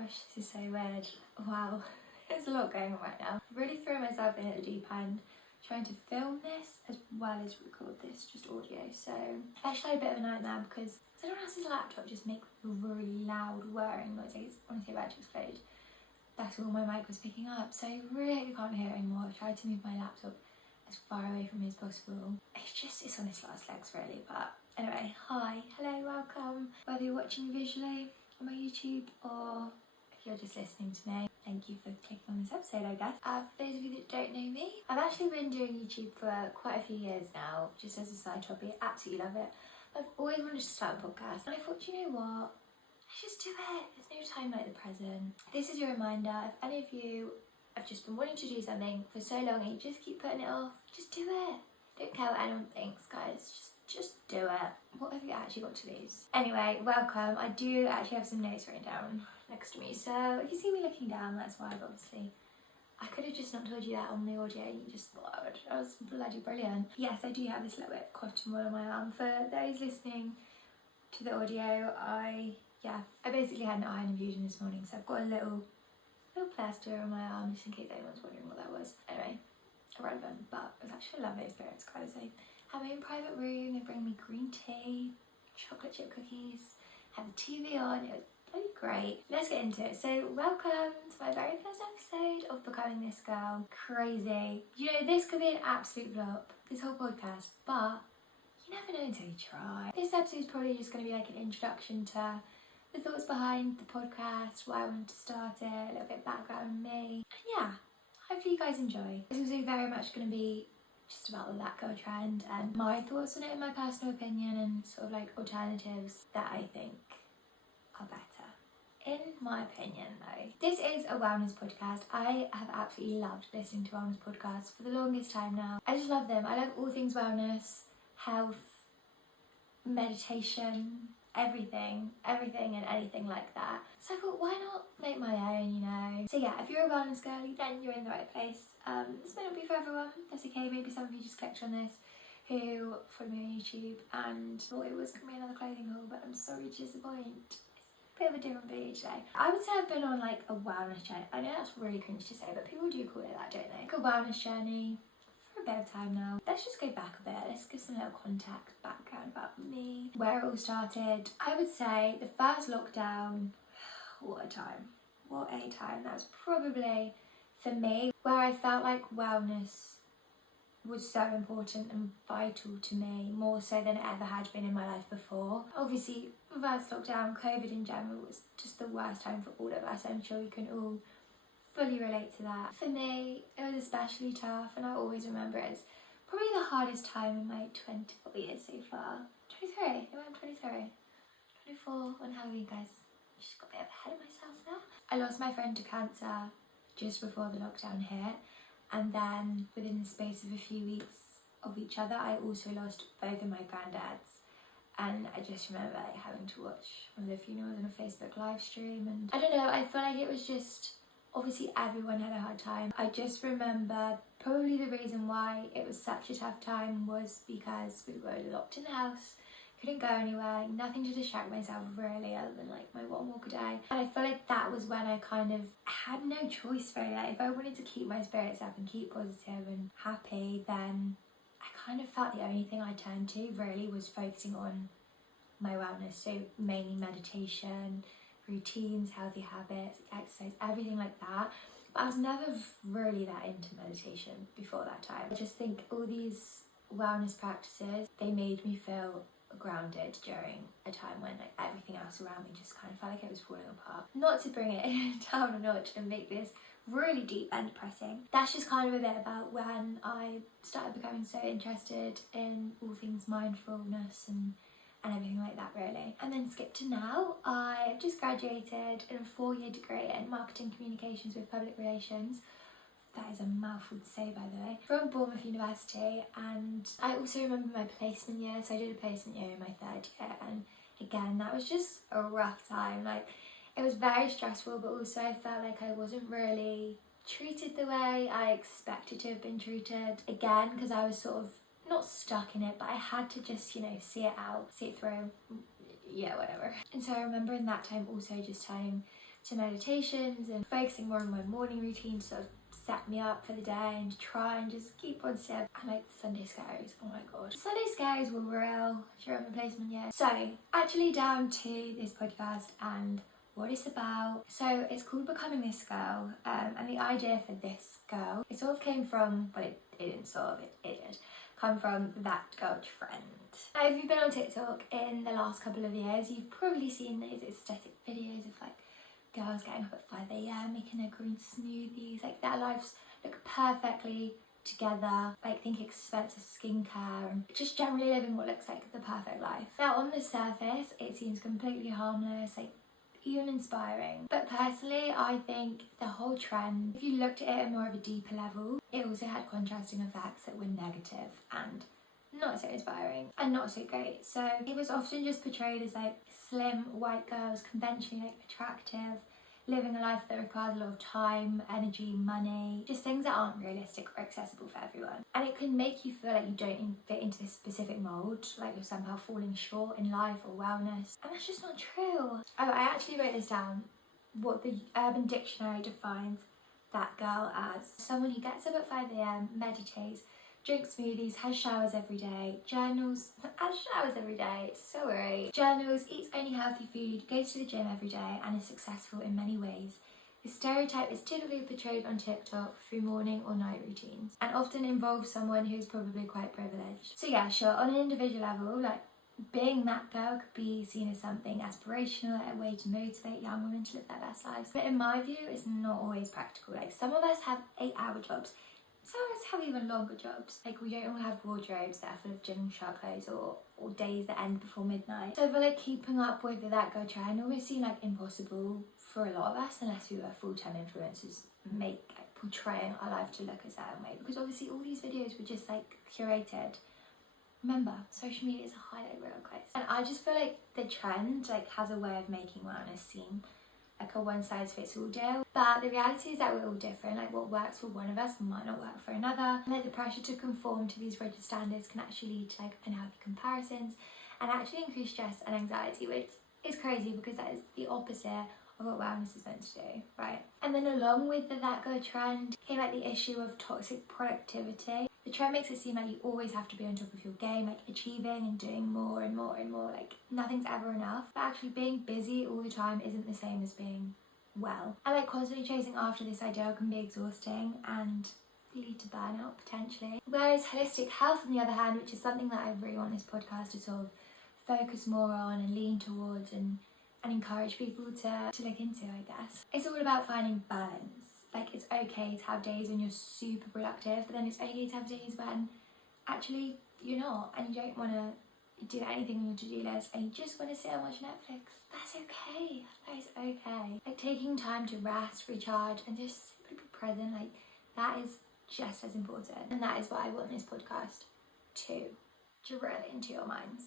gosh, this is so weird. Wow, there's a lot going on right now. I really threw myself in at the deep end trying to film this as well as record this, just audio. So I actually had a bit of a nightmare because someone else's laptop just makes a really loud whirring noise. It's honestly about to explode. That's all my mic was picking up. So I really hope you can't hear it anymore. I've tried to move my laptop as far away from me as possible. It's on its last legs really, but anyway, hi, hello, welcome. Whether you're watching visually on my YouTube or if you're just listening to me, thank you for clicking on this episode, I guess. For those of you that don't know me, I've actually been doing YouTube for quite a few years now, just as a side hobby. Absolutely love it. I've always wanted to start a podcast, and I thought, you know what? Let's just do it. There's no time like the present. This is your reminder. If any of you have just been wanting to do something for so long and you just keep putting it off, just do it. Don't care what anyone thinks, guys. Just do it. What have you actually got to lose? Anyway, welcome. I do actually have some notes written down next to me, so if you see me looking down, that's why. Obviously I could have just not told you that on the audio. You just thought I was bloody brilliant. Yes, I do have this little bit of cotton wool on my arm. For those listening to the audio, I basically had an eye infusion this morning, so I've got a little plaster on my arm just in case anyone's wondering what that was. Anyway, irrelevant, but it was actually a lovely experience, guys. I had my own private room. They bring me green tea, chocolate chip cookies, had the TV on. It was bloody great. Let's get into it. So welcome to my very first episode of Becoming This Girl. Crazy. You know, this could be an absolute flop, this whole podcast, but you never know until you try. This episode is probably just going to be like an introduction to the thoughts behind the podcast, why I wanted to start it, a little bit of background on me. And yeah, hopefully you guys enjoy. This is very much going to be just about the that girl trend and my thoughts on it, my personal opinion, and sort of like alternatives that I think are better. In my opinion though, this is a wellness podcast. I have absolutely loved listening to wellness podcasts for the longest time now. I just love them. I love all things wellness, health, meditation, everything and anything like that. So I thought, why not make my own, you know? So yeah, if you're a wellness girly, then you're in the right place. This may not be for everyone, that's okay. Maybe some of you just clicked on this who follow me on YouTube and thought it was going to be another clothing haul, but I'm sorry to disappoint. It's a bit of a different video today. I would say I've been on like a wellness journey. I know that's really cringe to say, but people do call it that, don't they? Like a wellness journey for a bit of time now. Let's just go back a bit. Let's give some little context, background about me, where it all started. I would say the first lockdown, what a time. What a time. That was probably, for me, where I felt like wellness was so important and vital to me, more so than it ever had been in my life before. Obviously, the first lockdown, COVID in general, was just the worst time for all of us. I'm sure you can all fully relate to that. For me, it was especially tough, and I always remember it as probably the hardest time in my 24 years so far. 23, no, I'm 23. 24 on Halloween, guys. Just got a bit ahead of myself there. I lost my friend to cancer just before the lockdown hit, and then within the space of a few weeks of each other, I also lost both of my granddads. And I just remember like having to watch one of the funerals on a Facebook live stream, and I don't know, I feel like it was just, obviously everyone had a hard time. I just remember probably the reason why it was such a tough time was because we were locked in the house, couldn't go anywhere, nothing to distract myself really other than like my one walk a day. And I feel like that was when I kind of had no choice really. Like if I wanted to keep my spirits up and keep positive and happy, then I kind of felt the only thing I turned to really was focusing on my wellness. So mainly meditation, routines, healthy habits, exercise, everything like that. But I was never really that into meditation before that time. I just think all these wellness practices, they made me feel grounded during a time when like everything else around me just kind of felt like it was falling apart. Not to bring it down a notch and make this really deep and depressing. That's just kind of a bit about when I started becoming so interested in all things mindfulness and everything like that really. And then skip to now. I just graduated in a 4-year degree in marketing communications with public relations. That is a mouthful to say, by the way, from Bournemouth University. And I also remember my placement year, so I did a placement year in my 3rd year, and again that was just a rough time. Like it was very stressful, but also I felt like I wasn't really treated the way I expected to have been treated, again because I was sort of not stuck in it, but I had to just, you know, see it out, see it through, yeah, whatever. And so I remember in that time also just turning to meditations and focusing more on my morning routine to sort of set me up for the day and to try and just keep on step. I like the Sunday scaries, oh my god. Sunday scaries were real during my placement year. So actually down to this podcast and what it's about. So it's called Becoming This Girl, and the idea for this girl, it sort of came from, well it didn't sort of, it did come from that girl trend. Now if you've been on TikTok in the last couple of years, you've probably seen these aesthetic videos of like girls getting up at 5 AM, making their green smoothies, like their lives look perfectly together, like think expensive skincare and just generally living what looks like the perfect life. Now on the surface, it seems completely harmless, like even inspiring. But personally, I think the whole trend, if you looked at it at more of a deeper level, it also had contrasting effects that were negative and not so inspiring and not so great. So it was often just portrayed as like slim white girls, conventionally like attractive, living a life that requires a lot of time, energy, money, just things that aren't realistic or accessible for everyone. And it can make you feel like you don't fit into this specific mould, like you're somehow falling short in life or wellness. And that's just not true. Oh, I actually wrote this down, what the Urban Dictionary defines that girl as: someone who gets up at 5 AM, meditates, drinks smoothies, has showers every day, journals, so right. Journals, eats only healthy food, goes to the gym every day and is successful in many ways. The stereotype is typically portrayed on TikTok through morning or night routines and often involves someone who is probably quite privileged. So yeah, sure, on an individual level, like being that girl could be seen as something aspirational, like a way to motivate young women to live their best lives. But in my view, it's not always practical. Like some of us have 8-hour jobs. Some of us have even longer jobs. Like we don't all have wardrobes that are full of Gymshark clothes or days that end before midnight. So I feel like keeping up with that girl trend always seemed like impossible for a lot of us unless we were full-time influencers, portraying our life to look a certain way. Because obviously all these videos were just like curated. Remember, social media is a highlight reel, guys. And I just feel like the trend like has a way of making wellness seem like a one-size-fits-all deal. But the reality is that we're all different. Like what works for one of us might not work for another. And like the pressure to conform to these rigid standards can actually lead to like unhealthy comparisons and actually increase stress and anxiety, which is crazy because that is the opposite of what wellness is meant to do, right? And then along with the that girl trend came like the issue of toxic productivity. The trend makes it seem like you always have to be on top of your game, like achieving and doing more and more and more, like nothing's ever enough. But actually being busy all the time isn't the same as being well. And like constantly chasing after this ideal can be exhausting and lead to burnout potentially. Whereas holistic health on the other hand, which is something that I really want this podcast to sort of focus more on and lean towards and encourage people to look into, I guess. It's all about finding balance. Like it's okay to have days when you're super productive, but then it's okay to have days when actually you're not and you don't want to do anything on your to-do list and you just want to sit and watch Netflix. That's okay. That is okay. Like taking time to rest, recharge and just simply be present, like that is just as important. And that is what I want this podcast to drill into your minds.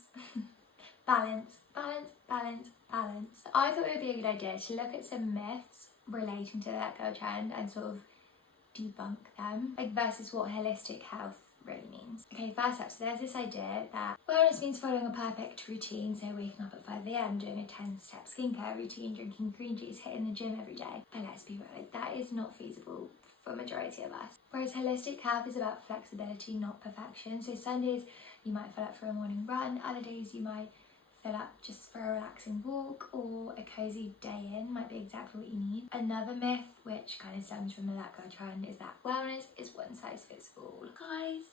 Balance, balance, balance, balance. I thought it would be a good idea to look at some myths relating to that girl trend and sort of debunk them, like versus what holistic health really means. Okay, first up, so there's this idea that wellness means following a perfect routine, so waking up at 5 AM, doing a 10-step skincare routine, drinking green juice, hitting the gym every day. But let's be real, like that is not feasible for a majority of us. Whereas holistic health is about flexibility, not perfection. So some days you might fill up for a morning run, other days you might fill up just for a relaxing walk, or a cozy day in might be exactly what you need. Another myth, which kind of stems from the that girl trend, is that wellness is one size fits all. Guys.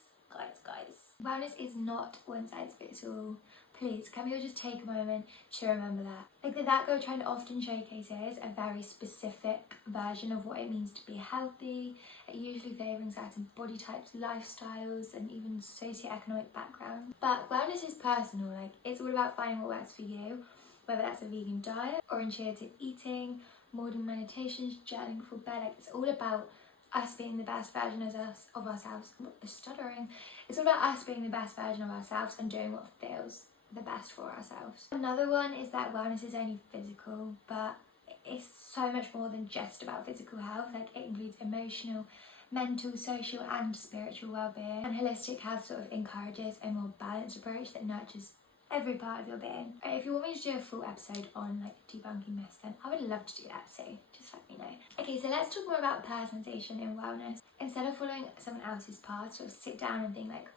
Wellness is not one size fits all. Please, can we all just take a moment to remember that? Like the that girl trend often showcases a very specific version of what it means to be healthy, usually favouring certain body types, lifestyles and even socioeconomic background. But wellness is personal, like it's all about finding what works for you, whether that's a vegan diet or intuitive eating, morning meditations, journaling before bed. Like it's all about us being the best version of ourselves. Stuttering. It's all about us being the best version of ourselves and doing what feels the best for ourselves. Another one is that wellness is only physical, but it's so much more than just about physical health. Like it includes emotional, mental, social and spiritual well-being. And holistic health sort of encourages a more balanced approach that nurtures every part of your being. If you want me to do a full episode on like debunking myths, then I would love to do that, so just let me know. Okay, so let's talk more about personalisation in wellness. Instead of following someone else's path, sort of sit down and think like,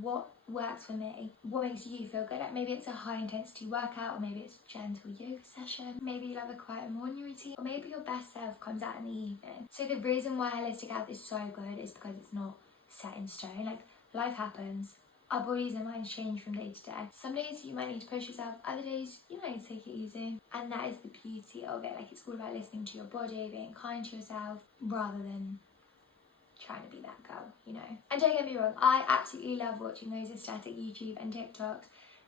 what works for me? What makes you feel good? Like maybe it's a high intensity workout, or maybe it's a gentle yoga session. Maybe you'll have a quiet morning routine, or maybe your best self comes out in the evening. So the reason why holistic health is so good is because it's not set in stone. Like life happens. Our bodies and minds change from day to day. Some days you might need to push yourself, other days you might need to take it easy. And that is the beauty of it. Like it's all about listening to your body, being kind to yourself, rather than trying to be that girl, you know. And don't get me wrong, I absolutely love watching those aesthetic YouTube and TikToks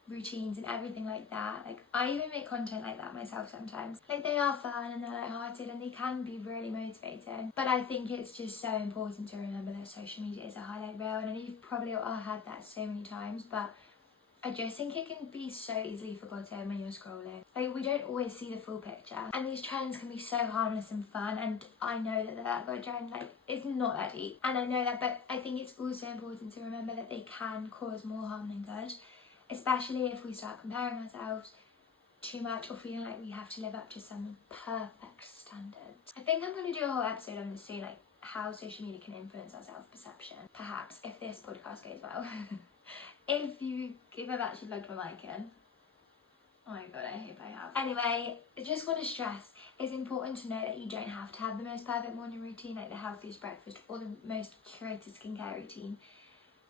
routines and everything like that. Like I even make content like that myself sometimes. Like they are fun and they're light-hearted and they can be really motivating, but I think it's just so important to remember that social media is a highlight reel, and I know you've probably all had that so many times, but I just think it can be so easily forgotten when you're scrolling. Like we don't always see the full picture, and these trends can be so harmless and fun, and I know that that trend like is not that deep, and I know that, but I think it's also important to remember that they can cause more harm than good, especially if we start comparing ourselves too much or feeling like we have to live up to some perfect standard. I think I'm going to do a whole episode on this soon, like how social media can influence our self-perception, perhaps, if this podcast goes well. If I've actually plugged my mic in. Oh my god, I hope I have. Anyway, I just want to stress, it's important to know that you don't have to have the most perfect morning routine, like the healthiest breakfast or the most curated skincare routine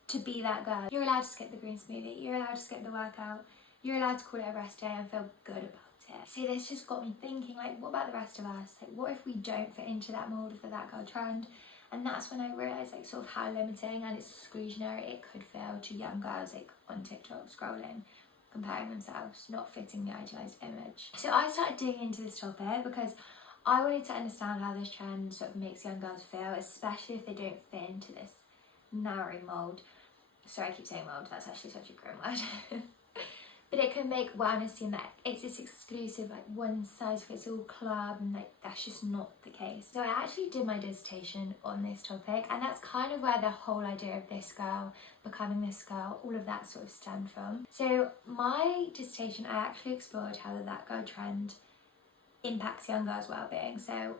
to be that girl. You're allowed to skip the green smoothie, you're allowed to skip the workout, you're allowed to call it a rest day and feel good about it. See, this just got me thinking, like, what about the rest of us? Like, what if we don't fit into that mould for that girl trend? And that's when I realised like sort of how limiting and exclusionary it could feel to young girls like on TikTok scrolling, comparing themselves, not fitting the idealised image. So I started digging into this topic because I wanted to understand how this trend sort of makes young girls feel, especially if they don't fit into this narrowing mould. Sorry, I keep saying mould, that's actually such a grim word. But it can make wellness seem that it's this exclusive, like one size fits all club, and like that's just not the case. So I actually did my dissertation on this topic, and that's kind of where the whole idea of this girl, becoming this girl, all of that sort of stemmed from. So my dissertation, I actually explored how the that girl trend impacts young girls' well-being. So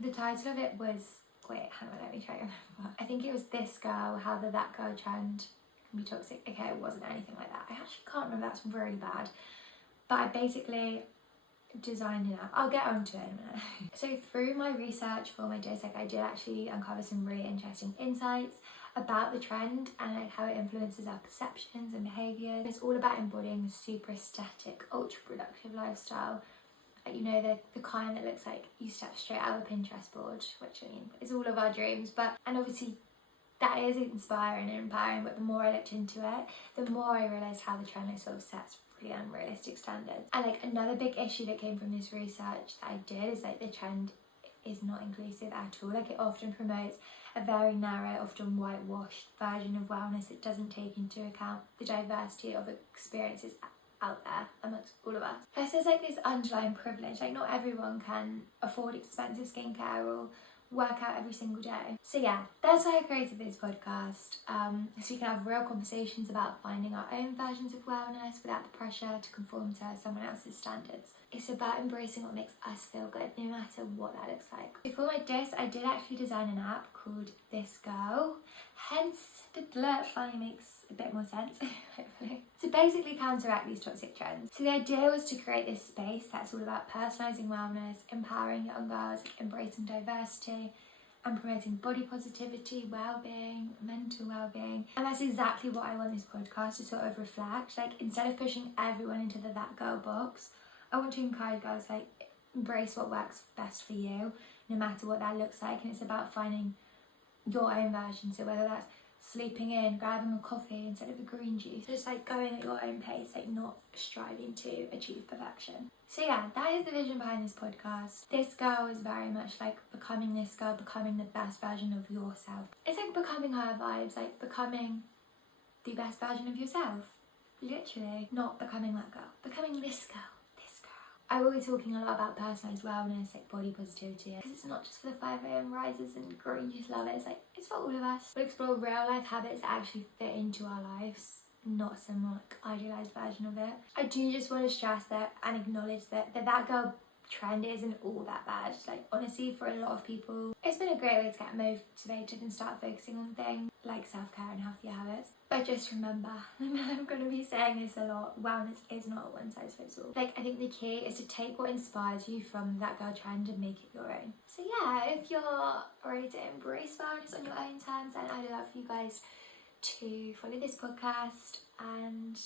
the title of it was, wait, hang on, let me try to remember. I think it was This Girl, How the That Girl Trend Be Toxic. Okay, it wasn't anything like that. I actually can't remember, that's really bad. But I basically designed an app. I'll get onto it in a minute. So through my research for my disc, like I did actually uncover some really interesting insights about the trend and like how it influences our perceptions and behaviours. It's all about embodying the super aesthetic, ultra productive lifestyle. Like, you know, the kind that looks like you step straight out of a Pinterest board, which I mean is all of our dreams, but and obviously that is inspiring and empowering, but the more I looked into it, the more I realised how the trend like sort of sets really unrealistic standards. And like another big issue that came from this research that I did is like the trend is not inclusive at all. Like it often promotes a very narrow, often whitewashed version of wellness. It doesn't take into account the diversity of experiences out there amongst all of us. Plus there's like this underlying privilege, like not everyone can afford expensive skincare or work out every single day. So yeah, that's why I created this podcast, so we can have real conversations about finding our own versions of wellness without the pressure to conform to someone else's standards. It's about embracing what makes us feel good, no matter what that looks like. Before my disc, I did actually design an app called This Girl, hence the blur finally makes a bit more sense, hopefully. To basically counteract these toxic trends. So the idea was to create this space that's all about personalising wellness, empowering young girls, embracing diversity, and promoting body positivity, well-being, mental well-being. And that's exactly what I want this podcast to sort of reflect. Like, instead of pushing everyone into the that girl box, I want to encourage girls, like, embrace what works best for you, no matter what that looks like. And it's about finding your own version. So whether that's sleeping in, grabbing a coffee instead of a green juice, just like going at your own pace, like not striving to achieve perfection. So yeah, that is the vision behind this podcast. This girl is very much like becoming this girl, becoming the best version of yourself. It's like becoming her vibes, like becoming the best version of yourself. Literally, not becoming that girl, becoming this girl. I will be talking a lot about personalised wellness, like body positivity, because it's not just for the 5 a.m. risers and girl, you just love it. It's like, it's for all of us. We'll explore real life habits that actually fit into our lives, not some like idealised version of it. I do just want to stress that and acknowledge that girl trend isn't all that bad. Like honestly, for a lot of people it's been a great way to get motivated and start focusing on things like self-care and healthier habits. But just remember, and I'm going to be saying this a lot, wellness is not a one size fits all. Like I think the key is to take what inspires you from that girl trend and make it your own. So yeah, if you're ready to embrace wellness on your own terms, then I'd love for you guys to follow this podcast and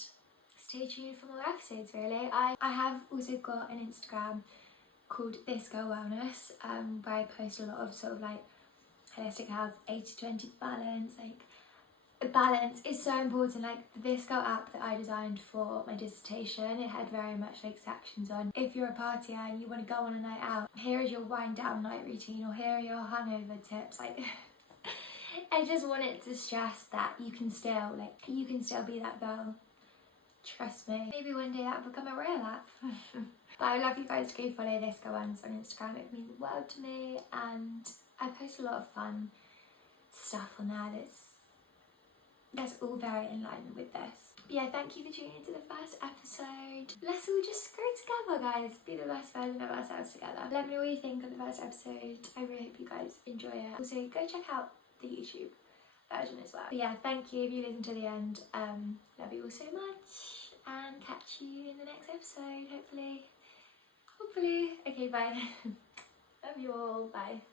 stay tuned for more episodes. Really, I have also got an Instagram called This Girl Wellness, where I post a lot of sort of like holistic health, 80-20 balance. Like balance is so important. Like This Girl app that I designed for my dissertation, it had very much like sections on if you're a partier and you want to go on a night out, here is your wind down night routine, or here are your hangover tips. Like I just wanted to stress that you can still be that girl. Trust me. Maybe one day that'll become a real app. But I would love you guys to go follow This Girl Wellness on Instagram. It means the world to me, and I post a lot of fun stuff on there that's all very in line with this. But yeah, thank you for tuning into the first episode. Let's all just grow together, guys. Be the best version of ourselves together. Let me know what you think of the first episode. I really hope you guys enjoy it. Also, go check out the YouTube version as well. But yeah, thank you if you listen to the end. Love you all so much, and catch you in the next episode, hopefully. Okay, bye. Love you all. Bye.